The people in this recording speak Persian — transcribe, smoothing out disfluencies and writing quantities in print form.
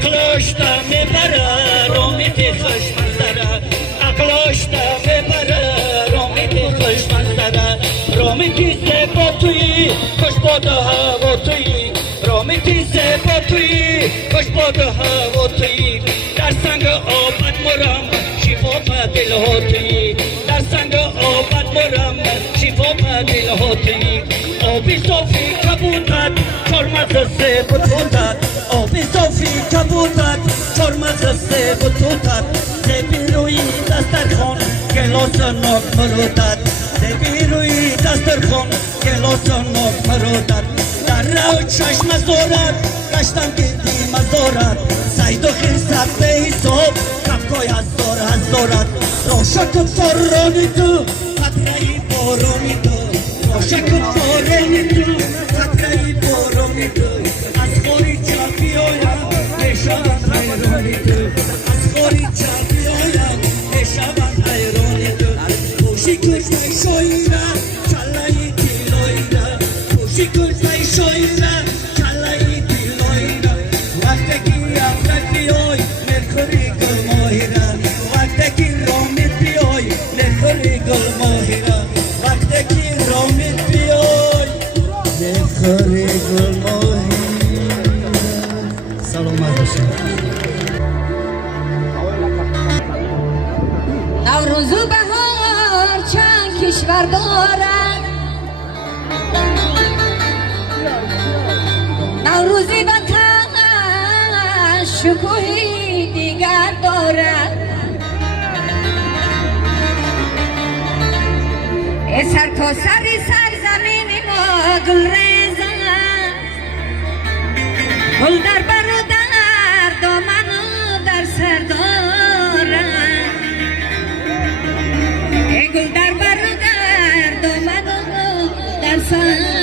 عقلاشتا میبره رومیتی خوش منظره عقلاشتا میبره رومیتی خوش منظره رومیتی زیبا تویی خوش باده هوا تویی رومیتی زیبا تویی خوش باده هوا تویی در سنگ آبت مرم شفا به دل ها تویی در سنگ آبت مرم شفا به دل ها تویی آبی صافی کبوتت چارمز سه بتوتت آبی صافی کبوتت چارمز سه بتوتت زبی روی دسترخان گلاس ناک مرودت زبی روی دسترخان گلاس ناک مرودت در رو چشم زورت گشتم گردی مزارت سید و خیرست به حساب کفکای هزارت روشک فرانی تو قطرهی بارانی تو روشک فرانی تو قطرهی بارانی تو از خوری چاپی آیم نشان حیرانی تو از خوری چاپی آیم نشان حیرانی تو خوشی کشمای شایره چلایی دیلایره خوشی کشمای شایره چلایی دیلایره وقتی که افرد بیای مرکوری گل ماهیره وقتی که رامت بیای مرکوری گل ماهیره وقتی که رامت بیای مرکوری گل ماهیره سلامت باشید نوروز و بهار چند کشور دارد نوروزی وطن شکوهی دیگر دارد سر تا سر سرزمین ما گل ریزد گل در بر و در دامن و در سر دارد گل در بر و در دامن و در سر